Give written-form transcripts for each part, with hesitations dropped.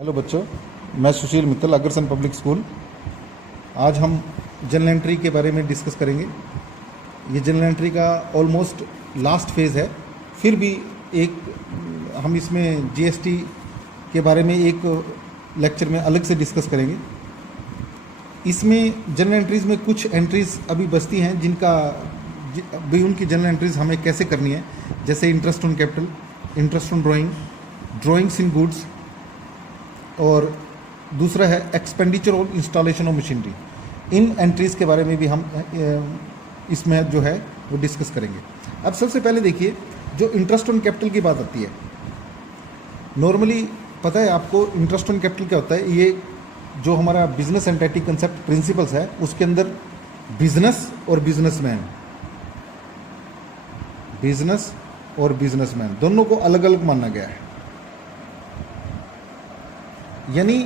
Hello बच्चों, मैं सुशील Mittal, Agrasen public school. आज हम जनरल एंट्री के बारे में डिस्कस करेंगे। ये जनरल एंट्री का ऑलमोस्ट लास्ट फेज़ है। फिर भी एक हम इसमें जीएसटी के बारे में एक लेक्चर में अलग से डिस्कस करेंगे। इसमें जनरल एंट्रीज़ में कुछ एंट्रीज़ अभी बचती हैं जिनका भी उनकी जनरल एंट्रीज़ हमें कैसे करनी है, जैसे interest on capital, interest on drawing, drawings in goods, और दूसरा है expenditure on installation of machinery. In entries के बारे में भी हम इसमें जो है वो डिस्कस करेंगे। अब सबसे पहले देखिए, जो इंटरेस्ट ऑन कैपिटल की बात आती है, नॉर्मली पता है आपको इंटरेस्ट ऑन कैपिटल क्या होता है। ये जो हमारा बिजनेस एंटिटी कंसेप्ट प्रिंसिपल्स है, उसके अंदर बिजनेस और बिजनेसमैन, बिजनेस और बिजनेसमैन दोनों को अलग अलग माना गया है। यानी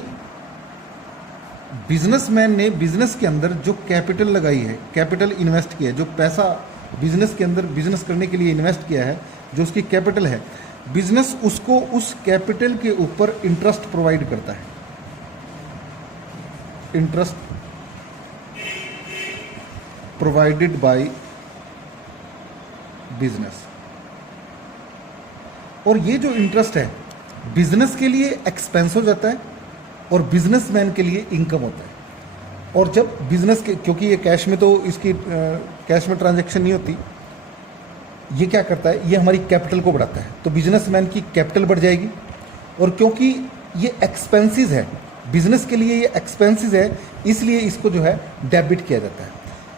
बिजनेसमैन ने बिजनेस के अंदर जो कैपिटल लगाई है, कैपिटल इन्वेस्ट किया है, जो पैसा बिजनेस के अंदर बिजनेस करने के लिए इन्वेस्ट किया है, जो उसकी कैपिटल है, बिजनेस उसको उस कैपिटल के ऊपर इंटरेस्ट प्रोवाइड करता है। Interest provided by business. और ये जो इंटरेस्ट है बिजनेस के लिए एक्सपेंस हो जाता है और बिजनेसमैन के लिए इनकम होता है। और जब बिजनेस के, क्योंकि ये कैश में तो इसकी कैश में ट्रांजैक्शन नहीं होती, ये क्या करता है, ये हमारी कैपिटल को बढ़ाता है। तो बिजनेसमैन की कैपिटल बढ़ जाएगी। और क्योंकि ये एक्सपेंसेस है, बिजनेस के लिए ये एक्सपेंसेस है, इसलिए इसको जो है डेबिट किया जाता है।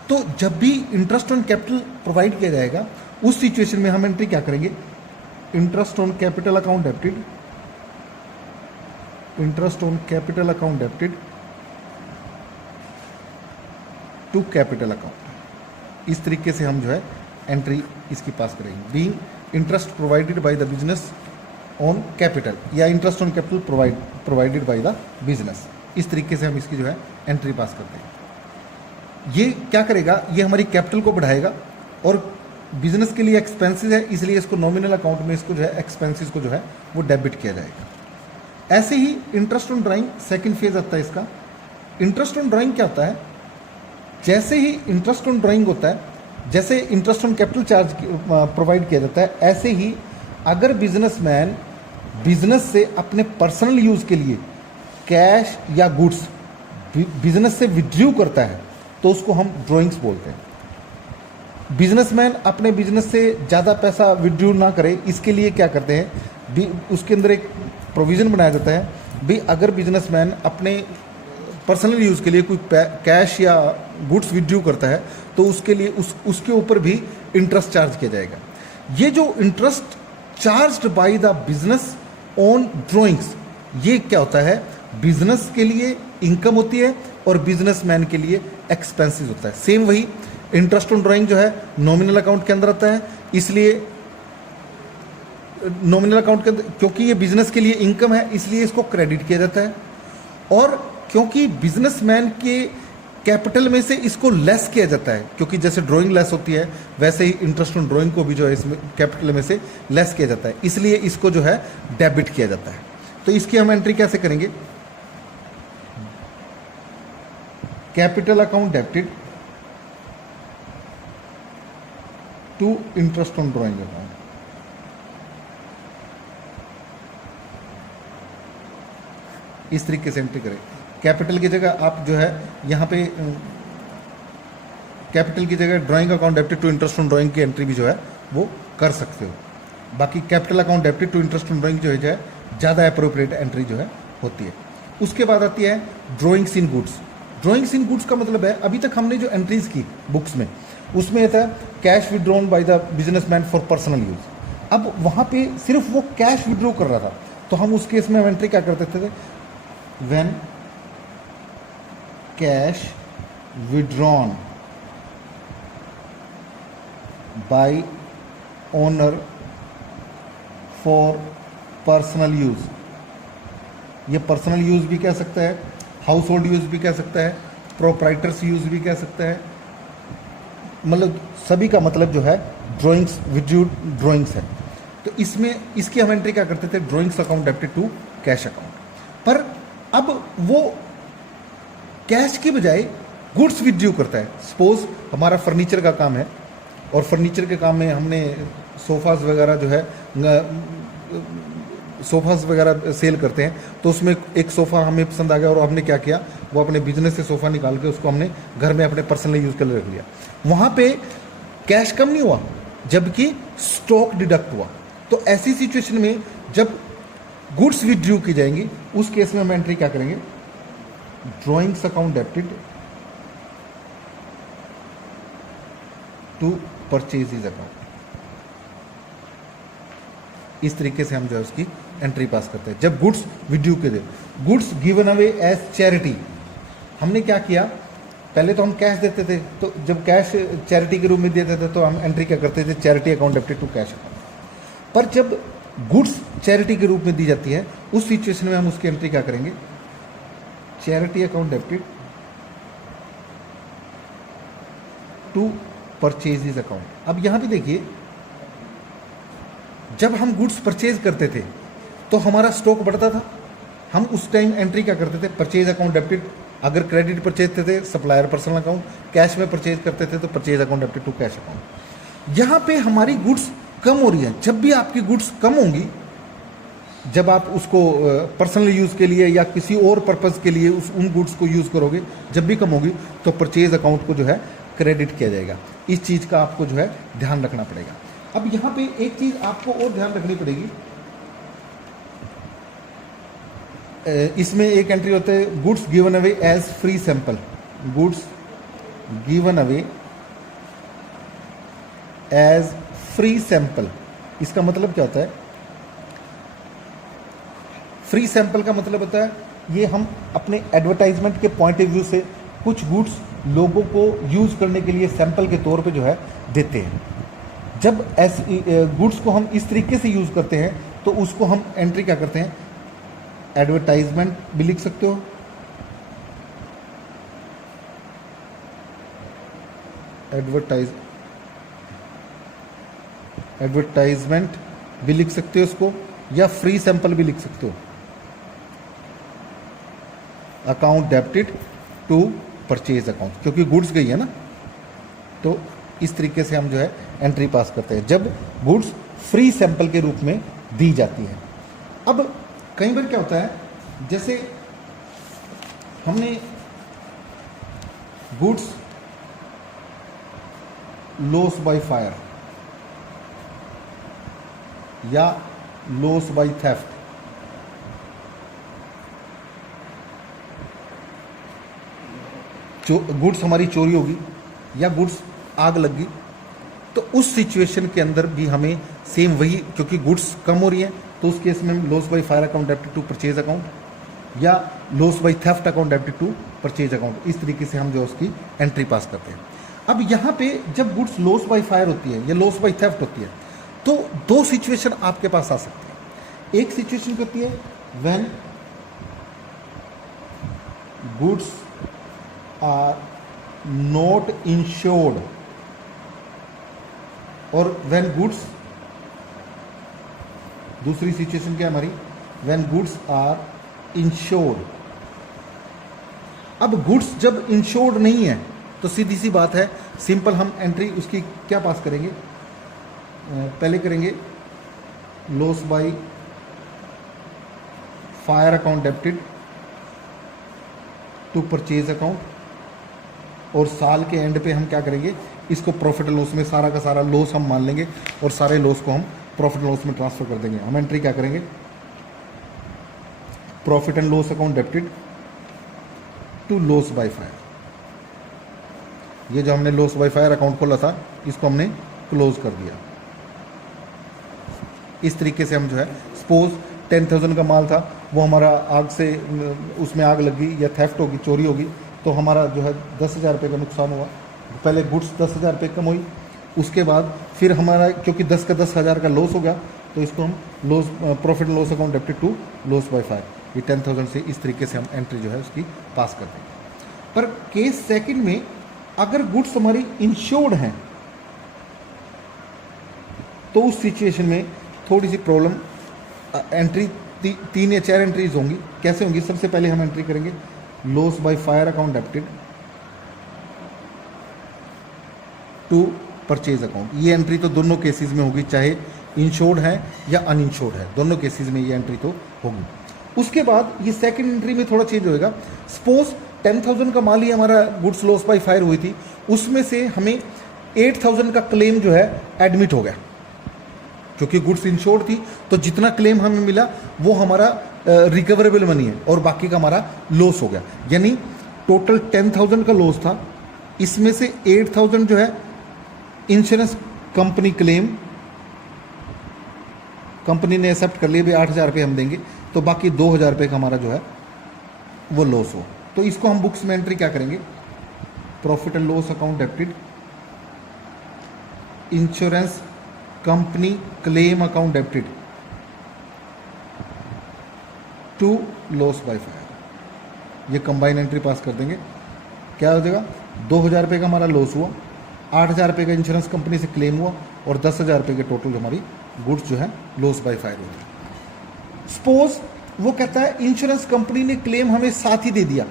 तो जब भी इंटरेस्ट ऑन कैपिटल प्रोवाइड किया जाएगा, उस सिचुएशन में हम एंट्री क्या करेंगे, interest on capital account debited, interest on capital account debited to capital account. इस तरीके से हम जो है एंट्री इसकी पास करेंगे। Being interest provided by the business on capital, या interest on capital provided by the business, इस तरीके से हम इसकी जो है एंट्री पास करते हैं। ये क्या करेगा, ये हमारी कैपिटल को बढ़ाएगा और बिजनेस के लिए एक्सपेंसेस है, इसलिए इसको नॉमिनल अकाउंट में इसको जो है एक्सपेंसेस को जो है वो डेबिट किया जाएगा। ऐसे ही interest on drawing second phase आता है इसका। इंटरेस्ट ऑन ड्राइंग क्या होता है, जैसे ही इंटरेस्ट ऑन ड्राइंग होता है, जैसे interest on capital charge provide किया जाता है, ऐसे ही अगर बिजनेसमैन बिजनेस से अपने पर्सनल यूज़ के लिए कैश या गुड्स बिजनेस से विड्रू करता है, तो उसको हम ड्राइंग्स बोलते हैं। बिजनेसमैन अपने बिजनेस से ज़्यादा पैसा विड्रू ना करे, इसके लिए क्या करते हैं, उसके अंदर एक प्रोविज़न बनाया जाता है भी, अगर बिजनेसमैन अपने पर्सनल यूज़ के लिए कोई कैश या गुड्स विड्रू करता है, तो उसके लिए उसके ऊपर भी इंटरेस्ट चार्ज किया जाएगा। ये जो interest charged bye the business on drawings, ये क्या होता है, बिजनेस के लिए इनकम होती है और बिजनेसमैन के लिए एक्सपेंसेस होता है। सेम वही इंटरेस्ट ऑन ड्राइंग जो है नॉमिनल अकाउंट के अंदर आता है, इसलिए नॉमिनल अकाउंट के अंदर, क्योंकि ये बिजनेस के लिए इनकम है, इसलिए इसको क्रेडिट किया जाता है। और क्योंकि बिजनेसमैन के कैपिटल में से इसको लेस किया जाता है, क्योंकि जैसे ड्राइंग लेस होती है, वैसे ही इंटरेस्ट ऑन ड्राइंग को भी जो है इसमें कैपिटल में से लेस किया जाता है, इसलिए इसको जो है डेबिट किया जाता है। तो इसकी हम एंट्री कैसे करेंगे, capital account debited to interest on drawing account. इस तरीके से एंट्री करें। कैपिटल की जगह आप जो है यहाँ पे कैपिटल की जगह drawing account debited to interest on drawing की एंट्री भी जो है वो कर सकते हो। बाकी capital account debited to interest on drawing जो है ज़्यादा अप्रोप्रिएट एंट्री जो है होती है। उसके बाद आती है ड्राइंग्स इन गुड्स। ड्राइंग्स इन गुड्स का मतलब है, अभी तक हमने जो एंट्रीज की बुक्स में, उसमें था cash withdrawn by the businessman for personal use. अब वहाँ पे सिर्फ वो कैश विड्रॉ कर रहा था, तो हम उस केस में एंट्री क्या करते थे, when cash withdrawn by owner for personal use, ये पर्सनल यूज़ भी कह सकता है, हाउस होल्ड यूज़ भी कह सकता है, प्रोप्राइटर्स यूज़ भी कह सकता है, मतलब सभी का मतलब जो है ड्राइंग्स विड्रू ड्राइंग्स है। तो इसमें इसकी हम एंट्री क्या करते थे, drawings account debited to cash account. पर अब वो कैश की बजाय गुड्स विड्यू करता है। सपोज हमारा फर्नीचर का काम है और फर्नीचर के काम में हमने सोफ़ाज वगैरह जो है सोफ़ाज वगैरह सेल करते हैं, तो उसमें एक सोफ़ा हमें पसंद आ गया और हमने क्या किया, वो अपने बिजनेस से सोफ़ा निकाल के उसको हमने घर में अपने पर्सनल यूज़ के लिए रख लिया। वहाँ पे कैश कम नहीं हुआ जबकि स्टॉक डिडक्ट हुआ। तो ऐसी सिचुएशन में जब गुड्स विड्रू की जाएंगी उस केस में हम एंट्री क्या करेंगे, drawings account debited to purchases account. इस तरीके से हम जो है उसकी एंट्री पास करते हैं। जब गुड्स विड्रू के दे, goods given away as charity, हमने क्या किया, पहले तो हम कैश देते थे, तो जब कैश चैरिटी के रूप में देते थे तो हम एंट्री क्या करते थे, charity account debited to cash account. पर जब गुड्स चैरिटी के रूप में दी जाती है उस सिचुएशन में हम उसकी एंट्री क्या करेंगे, charity account debited to purchases account. अब यहां पे देखिए, जब हम गुड्स परचेज करते थे तो हमारा स्टॉक बढ़ता था, हम उस टाइम एंट्री क्या करते थे, परचेज अकाउंट डेबिटेड। अगर क्रेडिट परचेज थे सप्लायर पर्सनल अकाउंट, कैश में परचेज करते थे तो purchase account debited to cash account. यहाँ पे हमारी गुड्स कम हो रही है। जब भी आपकी गुड्स कम होंगी, जब आप उसको पर्सनल यूज़ के लिए या किसी और पर्पज़ के लिए उन गुड्स को यूज़ करोगे, जब भी कम होगी तो परचेज अकाउंट को जो है क्रेडिट किया जाएगा। इस चीज़ का आपको जो है ध्यान रखना पड़ेगा। अब यहाँ पे एक चीज़ आपको और ध्यान रखनी पड़ेगी, इसमें एक एंट्री होता है goods given away as free sample. Goods given away as free sample, इसका मतलब क्या होता है, फ्री सैंपल का मतलब होता है ये हम अपने एडवर्टाइजमेंट के पॉइंट ऑफ व्यू से कुछ गुड्स लोगों को यूज़ करने के लिए सैंपल के तौर पे जो है देते हैं। जब ऐसे गुड्स को हम इस तरीके से यूज़ करते हैं तो उसको हम एंट्री क्या करते हैं, एडवर्टाइजमेंट भी लिख सकते हो, एडवर्टाइजमेंट भी लिख सकते हो उसको, या फ्री सैंपल भी लिख सकते हो, account debited to purchase account, क्योंकि गुड्स गई है ना। तो इस तरीके से हम जो है एंट्री पास करते हैं जब गुड्स फ्री सैंपल के रूप में दी जाती है। अब कई बार क्या होता है, जैसे हमने गुड्स लॉस बाय फायर या लॉस बाय थेफ्ट, गुड्स हमारी चोरी होगी या गुड्स आग लग गई, तो उस सिचुएशन के अंदर भी हमें सेम वही, क्योंकि गुड्स कम हो रही है तो उस केस में हम loss by fire account debited to purchase account या loss by theft account debited to purchase account, इस तरीके से हम जो उसकी एंट्री पास करते हैं। अब यहाँ पे जब गुड्स लॉस बाय फायर होती है या लॉस बाय थेफ्ट होती है तो दो सिचुएशन आपके पास आ सकती है। एक सिचुएशन होती है when goods are not insured, और व्हेन गुड्स, दूसरी सिचुएशन क्या है हमारी, व्हेन गुड्स आर इंश्योर्ड। अब गुड्स जब इंश्योर्ड नहीं है तो सीधी सी बात है, सिंपल हम एंट्री उसकी क्या पास करेंगे, पहले करेंगे loss by fire account debited to purchase account, और साल के एंड पे हम क्या करेंगे, इसको प्रॉफिट एंड लॉस में सारा का सारा लॉस हम मान लेंगे और सारे लॉस को हम प्रॉफिट एंड लॉस में ट्रांसफर कर देंगे। हम एंट्री क्या करेंगे, profit and loss account debited to loss by fire. ये जो हमने लॉस बाय फायर अकाउंट खोला था इसको हमने क्लोज कर दिया। इस तरीके से हम जो है, सपोज 10,000 का माल था, वो हमारा आग से, उसमें आग लग गई या थेफ्ट होगी, चोरी होगी, तो हमारा जो है 10,000 रुपये का नुकसान हुआ। पहले गुड्स 10,000 रुपये कम हुई, उसके बाद फिर हमारा क्योंकि 10 का 10,000 का लॉस हो गया तो इसको हम loss profit and loss account debited to loss by fire, ये 10,000 से इस तरीके से हम एंट्री जो है उसकी पास करते हैं। पर केस सेकंड में अगर गुड्स हमारी इंश्योर्ड हैं तो उस सिचुएशन में थोड़ी सी प्रॉब्लम, एंट्री 3 या 4 एंट्रीज होंगी। कैसे होंगी? सबसे पहले हम एंट्री करेंगे loss by fire account debited to purchase account. ये एंट्री तो दोनों केसेस में होगी, चाहे इंश्योर्ड है या अनइंश्योर्ड है, दोनों केसेस में ये एंट्री तो होगी। उसके बाद ये सेकंड एंट्री में थोड़ा चेंज होएगा। सपोज 10,000 का माल ही हमारा गुड्स लॉस बाय फायर हुई थी, उसमें से हमें 8,000 का क्लेम जो है एडमिट हो गया, क्योंकि गुड्स इंश्योर्ड थी तो जितना क्लेम हमें मिला वो हमारा रिकवरेबल मनी है और बाकी का हमारा लॉस हो गया। यानी टोटल 10,000 का लॉस था, इसमें से 8,000 जो है इंश्योरेंस कंपनी क्लेम, कंपनी ने एक्सेप्ट कर लिया, भी 8,000 रुपये हम देंगे, तो बाकी 2,000 रुपये का हमारा जो है वो लॉस हो। तो इसको हम बुक्स में एंट्री क्या करेंगे? Profit and loss account debited insurance company claim account debited to loss by fire. ये कंबाइन एंट्री पास कर देंगे। क्या हो जाएगा? 2,000 रुपये का हमारा लॉस हुआ, 8,000 रुपये का इंश्योरेंस कंपनी से क्लेम हुआ और 10,000 रुपये के टोटल हमारी गुड्स जो है लॉस बाय फायर होगी। सपोज वो कहता है इंश्योरेंस कंपनी ने क्लेम हमें साथ ही दे दिया,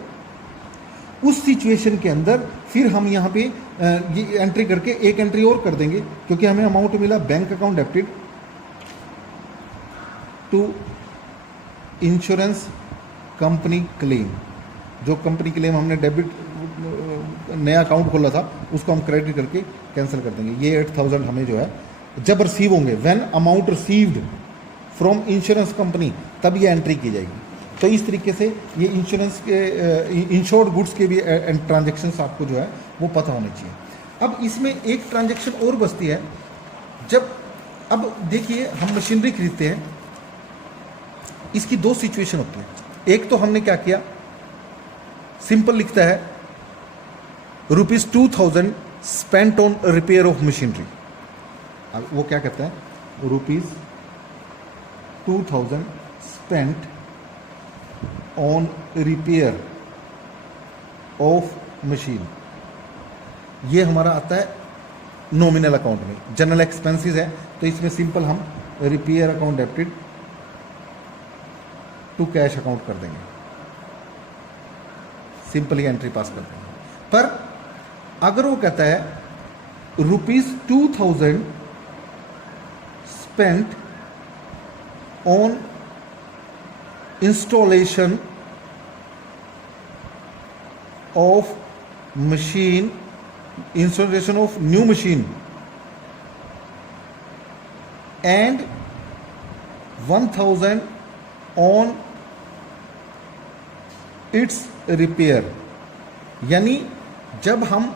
उस सिचुएशन के अंदर फिर हम यहाँ पे ये एंट्री करके एक एंट्री और कर देंगे, क्योंकि हमें अमाउंट मिला bank account debited to insurance company claim. जो कंपनी क्लेम हमने डेबिट नया अकाउंट खोला था उसको हम क्रेडिट करके कैंसिल कर देंगे। ये 8,000 हमें जो है जब रिसीव होंगे, when amount received from insurance company, तब ये एंट्री की जाएगी। तो इस तरीके से ये इंश्योरेंस के इंश्योर्ड गुड्स के भी ट्रांजेक्शन्स आपको जो है वो पता होने चाहिए। अब इसमें एक ट्रांजेक्शन और बचती है, जब अब देखिए हम मशीनरी खरीदते हैं, इसकी 2 सिचुएशन होती है। एक तो हमने क्या किया, सिंपल लिखता है ₹2,000 spent on repair of machinery. अब वो क्या कहता है? ₹2,000 spent on repair of machine. ये हमारा आता है नॉमिनल अकाउंट में, जनरल एक्सपेंसेस है, तो इसमें सिंपल हम repair account debited to cash account कर देंगे, सिंपली एंट्री पास कर देंगे। पर अगर वो कहता है ₹2,000 spent on installation of machine, installation of new machine and 1,000 on it's repair. यानी जब हम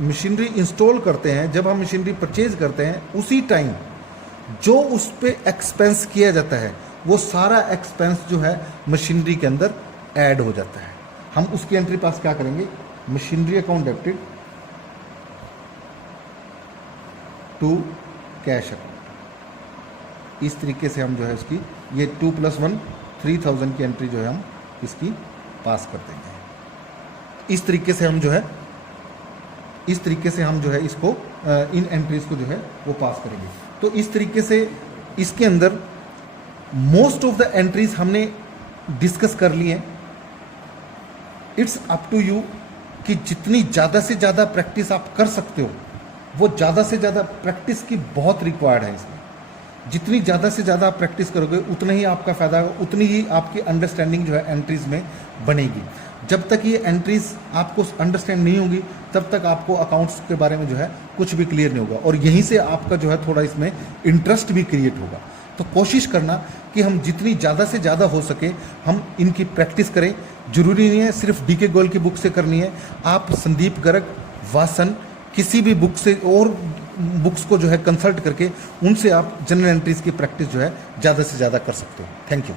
मशीनरी इंस्टॉल करते हैं, जब हम मशीनरी परचेज करते हैं, उसी टाइम जो उस पे एक्सपेंस किया जाता है वो सारा एक्सपेंस जो है मशीनरी के अंदर ऐड हो जाता है। हम उसकी एंट्री पास क्या करेंगे? Machinery account debited to cash account. इस तरीके से हम जो है इसकी ये 2 + 1 3,000 की एंट्री जो है हम इसकी पास कर देंगे। इस तरीके से हम जो है इसको इन एंट्रीज को जो है वो पास करेंगे। तो इस तरीके से इसके अंदर मोस्ट ऑफ द एंट्रीज हमने डिस्कस कर ली हैं। इट्स अप टू यू कि जितनी ज़्यादा से ज़्यादा प्रैक्टिस आप कर सकते हो, वो ज़्यादा से ज़्यादा प्रैक्टिस की बहुत रिक्वायर्ड है इसमें। जितनी ज़्यादा से ज़्यादा आप प्रैक्टिस करोगे उतना ही आपका फ़ायदा होगा, उतनी ही आपकी अंडरस्टैंडिंग जो है एंट्रीज में बनेगी। जब तक ये एंट्रीज आपको अंडरस्टैंड नहीं होंगी तब तक आपको अकाउंट्स के बारे में जो है कुछ भी क्लियर नहीं होगा, और यहीं से आपका जो है थोड़ा इसमें इंटरेस्ट भी क्रिएट होगा। तो कोशिश करना कि हम जितनी ज़्यादा से ज़्यादा हो सके हम इनकी प्रैक्टिस करें। जरूरी नहीं है सिर्फ DK गोयल की बुक से करनी है, आप संदीप गर्ग, वासन, किसी भी बुक से और बुक्स को जो है कंसल्ट करके उनसे आप जनरल एंट्रीज की प्रैक्टिस जो है ज़्यादा से ज़्यादा कर सकते हो। Thank you.